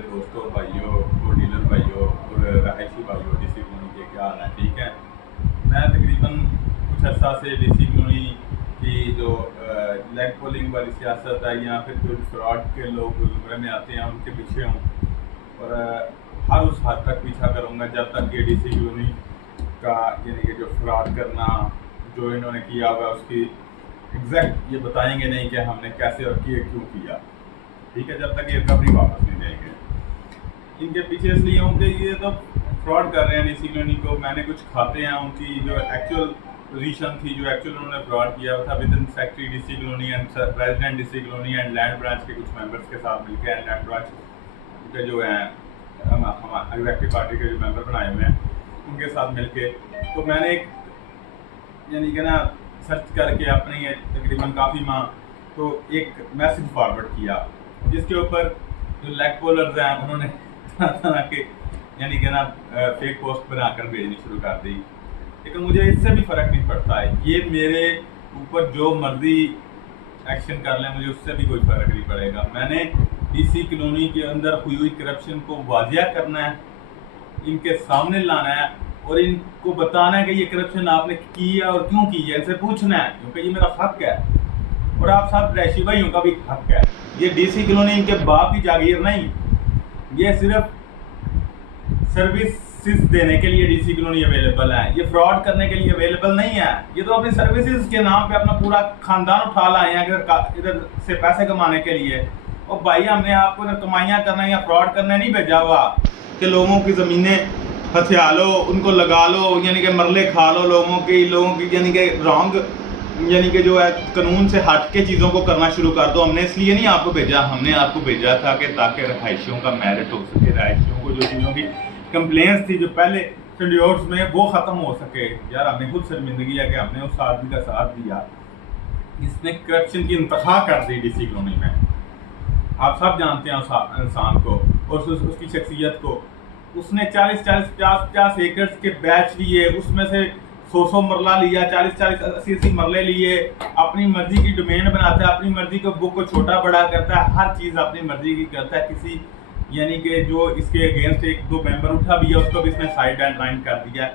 मेरे दोस्तों भाइयों और डीलर भाइयों और रहायशी भाइयों डीसी कॉलोनी के क्या हाल है, ठीक है। मैं तकरीबन कुछ अर्सा से डीसी कॉलोनी की जो लेग पोलिंग वाली सियासत है या फिर जो फ्रॉड के लोग जुमरे में आते हैं उनके पीछे हूँ और हर उस हद तक पीछा करूँगा जब तक ये डीसी कॉलोनी का यानी कि जो फ्रॉड करना जो इन्होंने किया हुआ उसकी एग्जैक्ट ये बताएंगे नहीं कि हमने कैसे और किए क्यों किया, ठीक है। जब तक ये रिकवरी वापस नहीं देंगे। इनके पीछे इसलिए हूँ कि ये तो फ्रॉड कर रहे हैं डीसी कॉलोनी को। मैंने कुछ खाते हैं उनकी जो एक्चुअल पोजीशन थी, जो एक्चुअल उन्होंने फ्रॉड किया हुआ था with in secretary DC colony and president DC colony and land branch के कुछ मेंबर्स के साथ मिलकर एंड लैंड ब्रांच के जो हैं हम एग्जीक्यूटिव पार्टी के जो मेंबर बनाए हुए हैं उनके साथ मिलके तो मैंने एक यानी कि ना सर्च करके अपनी तकरीबन काफ़ी माह तो एक मैसेज फॉरवर्ड किया जिसके ऊपर जो लेग पोलर्स हैं उन्होंने तरह तरह के यानी कि ना फेक पोस्ट बनाकर भेजनी शुरू कर दी। लेकिन मुझे इससे भी फ़र्क नहीं पड़ता है, ये मेरे ऊपर जो मर्जी एक्शन कर लें मुझे उससे भी कोई फ़र्क नहीं पड़ेगा। मैंने डीसी कॉलोनी के अंदर हुई करप्शन को वाजिया करना है, इनके सामने लाना है और इनको बताना है कि ये करप्शन आपने की है और क्यों की है, इनसे पूछना है क्योंकि ये मेरा हक है और आप सब रहायशी भाइयों का भी हक है। ये डीसी कॉलोनी इनके बाप की जागीर नहीं, ये सिर्फ सर्विसेज देने के लिए डीसी कॉलोनी अवेलेबल है, ये फ्रॉड करने के लिए अवेलेबल नहीं है। ये तो अपनी सर्विसेज के नाम पे अपना पूरा खानदान उठा लाए हैं इधर से पैसे कमाने के लिए। और भाई हमने आपको इधर कमाइयाँ करना या फ्रॉड करने नहीं भेजा हुआ कि लोगों की ज़मीनें हथिया लो, उनको लगा लो, यानी कि मरले खा लो लोगों की यानी कि रॉन्ग यानी कि जो है कानून से हट के चीज़ों को करना शुरू कर दो। हमने इसलिए नहीं आपको भेजा, हमने आपको भेजा था कि ताकि रहायशियों का मेरिट हो सके, रहायशियों को जो चीज़ों की कंप्लेंट्स थी जो पहले शेड्यूल्स में वो ख़त्म हो सके। यार हमने खुद शर्मिंदगी है कि हमने उस आदमी का साथ दिया, इसने करप्शन की इंतहा कर दी डीसी कॉलोनी में। आप सब जानते हैं उस इंसान को और उसकी शख्सियत को। उसने 40-50 एकड़ के बैच लिए, उसमें से 100 मरला लिया, 40-40 80 मरले लिए, अपनी मर्जी की डोमेन बनाता है, अपनी मर्जी के बुक को छोटा बड़ा करता है, हर चीज़ अपनी मर्जी की करता है। किसी यानी कि जो इसके अगेंस्ट एक दो मेंबर उठा भी है उसको भी इसने साइड एंड लाइन कर दिया।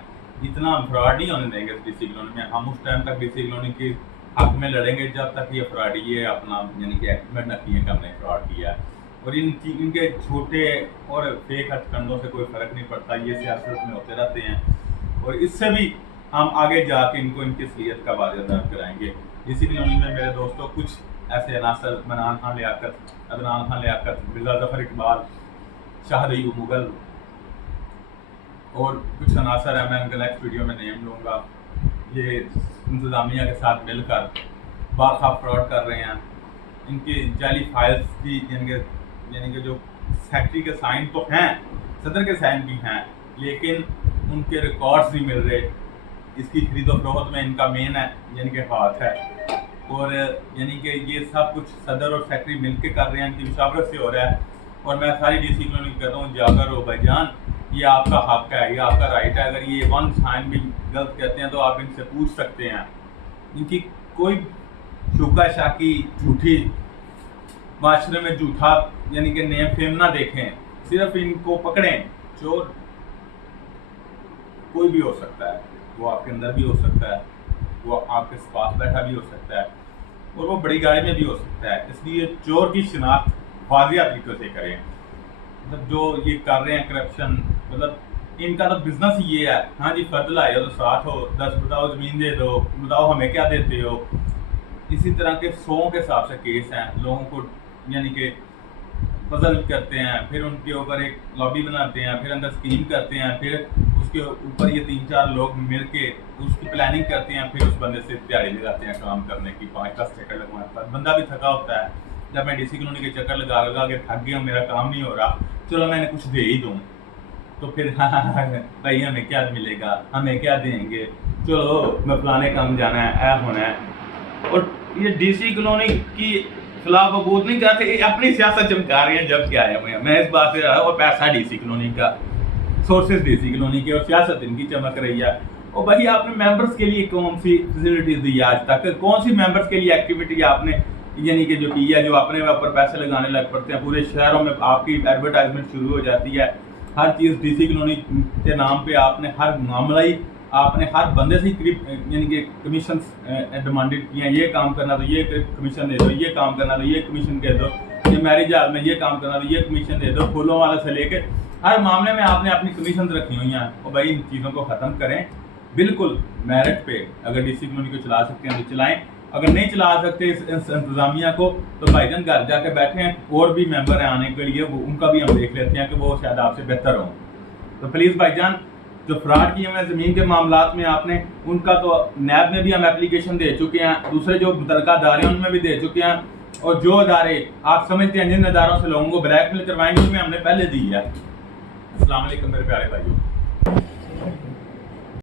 इतना हम फ्रॉड नहीं होने देंगे डीसी कॉलोनी में। हम उस टाइम तक डीसी कॉलोनी के हक में लड़ेंगे जब तक ये फ्रॉड ये अपना यानी कि एक्सपेरिमेंट न किए कि हमने फ्रॉड किया है। और इनके छोटे और फेक हथकंडों से कोई फ़र्क नहीं पड़ता, ये सियासत में होते रहते हैं और इससे भी हम आगे जाके इनको इनकी असलियत का वाज़ह दर्ज कराएंगे। डीसी कॉलोनी में मेरे दोस्तों कुछ ऐसे अनासर मनान खान लियाकत, अदनान खान लियाकत, मिर्ज़ा ज़फ़र इकबाल, शाह अयूब मुगल और कुछ अनासर हैं, मैं उनका नेक्स्ट वीडियो में नेम लूँगा। ये इंतज़ामिया के साथ मिलकर बाखा फ्रॉड कर रहे हैं। इनकी जाली फाइल्स की यानी कि जो सेक्रेटरी के साइन तो हैं, सदर के साइन भी हैं, लेकिन उनके रिकॉर्ड्स नहीं मिल रहे। इसकी खरीदो फरोख्त में इनका मेन है यानी कि हाथ है और यानी कि ये सब कुछ सदर और सेक्रेटरी मिलकर कर रहे हैं, इनकी मुशावरत से हो रहा है। और मैं सारी डीसी कॉलोनी को कहता हूँ जागर हो भाईजान, ये आपका हक है, ये आपका राइट है। अगर ये वन साइन भी गलत कहते हैं तो आप इनसे पूछ सकते हैं। इनकी कोई शुका शाकी झूठी माशरे में झूठा यानी कि नेम फेम ना देखें, सिर्फ इनको पकड़ें। चोर कोई भी हो सकता है, वो आपके अंदर भी हो सकता है, वो आपके पास बैठा भी हो सकता है और वो बड़ी गाड़ी में भी हो सकता है। इसलिए चोर की शिनाख्त वाजिया तरीके से करें। मतलब जो ये कर रहे हैं करप्शन, मतलब इनका तो बिजनेस ही ये है। हाँ जी फर्ज लाए हो तो साथ हो, 10 बताओ ज़मीन दे दो, बताओ हमें क्या देते हो। इसी तरह के 100 के हिसाब से केस हैं, लोगों को यानी कि पजल करते हैं, फिर उनके ऊपर एक लॉबी बनाते हैं, फिर अंदर स्कीम करते हैं, फिर उसके ऊपर ये 3-4 लोग मिल के उसकी प्लानिंग करते हैं, फिर उस बंदे से दिहाड़ी लगाते हैं काम करने की। 5-10 चक्कर लगवाने पर बंदा भी थका होता है। जब मैं डीसी कॉलोनी के चक्कर लगा के थक गया, मेरा काम नहीं हो रहा, चलो मैंने कुछ दे ही दूँ, तो फिर हाँ भाई हमें क्या मिलेगा, हमें क्या देंगे, चलो मैं फलाने काम जाना है, ऐ होना है। और ये डीसी कॉलोनी की खिलाफ वबूत नहीं करते, अपनी सियासत चमका रही है। जब क्या है मैं इस बात से रहा और पैसा डीसी कॉलोनी का, सोर्सेज डीसी कॉलोनी के और सियासत इनकी चमक रही है। और भाई आपने मेंबर्स के लिए कौन सी फैसिलिटीज दी आज तक, कौन सी मेंबर्स के लिए एक्टिविटी आपने یعنی کہ جو کیا جو اپنے اوپر پیسے لگانے لگ پڑتے ہیں، پورے شہروں میں آپ کی ایڈورٹائزمنٹ شروع ہو جاتی ہے، ہر چیز ڈی سی کالونی کے نام پہ آپ نے ہر معاملہ ہی آپ نے ہر بندے سے یعنی کہ کمیشن ڈیمانڈیڈ کیے ہیں، یہ کام کرنا تو یہ کمیشن دے دو، یہ کام کرنا تو یہ کمیشن دے دو، یہ میرج ہال میں یہ کام کرنا تو یہ کمیشن دے دو، پھولوں والا سے لے کے ہر معاملے میں آپ نے اپنی کمیشن رکھی ہوئی ہیں۔ اور بھائی ان چیزوں کو ختم کریں، بالکل میرٹ پہ اگر ڈی سی کالونی کو چلا سکتے ہیں تو چلائیں، اگر نہیں چلا سکتے اس انتظامیہ کو تو بھائی جان گھر جا کے بیٹھے ہیں، اور بھی ممبر ہیں آنے کے لیے، وہ ان کا بھی ہم دیکھ لیتے ہیں کہ وہ شاید آپ سے بہتر ہوں۔ تو پلیز بھائی جان جو فراڈ کیے ہوئے زمین کے معاملات میں آپ نے ان کا تو نیب میں بھی ہم اپلیکیشن دے چکے ہیں، دوسرے جو متعلقہ ادارے ہیں ان میں بھی دے چکے ہیں، اور جو ادارے آپ سمجھتے ہیں جن اداروں سے لوگوں کو بلیک میل کروائیں گے ان میں ہم نے پہلے دی ہے۔ السلام علیکم میرے پیارے بھائیوں۔